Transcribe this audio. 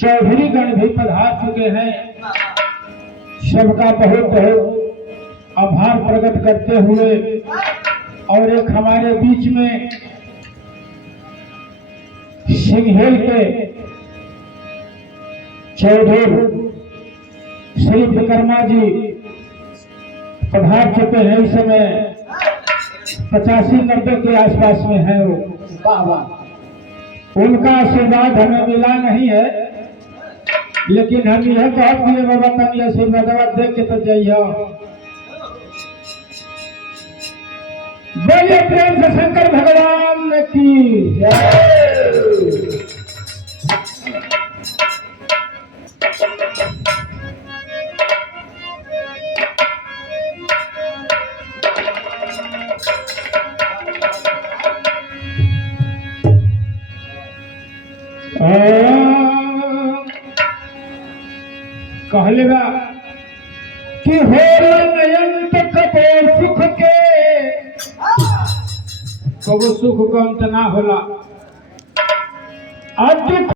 चौधरी गण भी पधार चुके हैं। सबका बहुत बहुत आभार प्रकट करते हुए और एक हमारे बीच में सिंघेल के चौधरी श्री विक्रमा जी पधार चुके हैं। इस समय 85-90 के आसपास में है वो। उनका आशीर्वाद हमें मिला नहीं है, लेकिन हम यह कहते हैं बाबा तनी आशीर्वाद देख के तो जाइए। बोलिए प्रेम से शंकर भगवान की जय। कहलेगा कि हो नयन कबो सुख के, कबो सुख का अंत ना होला। आज